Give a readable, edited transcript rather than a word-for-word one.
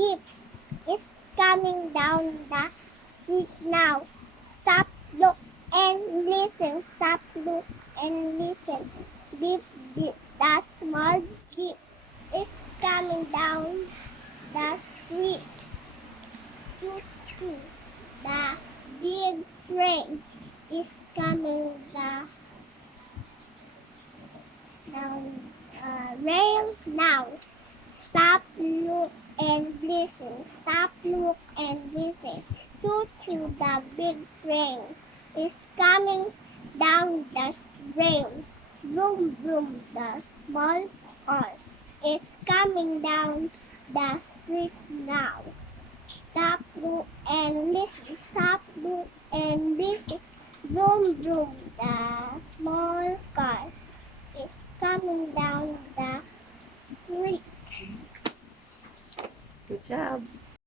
jeep is coming down the street now. Stop, look, and listen. Stop, look, and listen. Beep, beep. The small jeep is coming down the street. Toot, toot. The big train is coming down rail now. Stop, look, and listen. Stop, look, and listen. Toot, toot. The big train is coming down the rail. Vroom, vroom. The small car is coming down the street now. Stop, look, and listen. Stop, look, and listen. Vroom, vroom. The small car is coming down the street. Good job.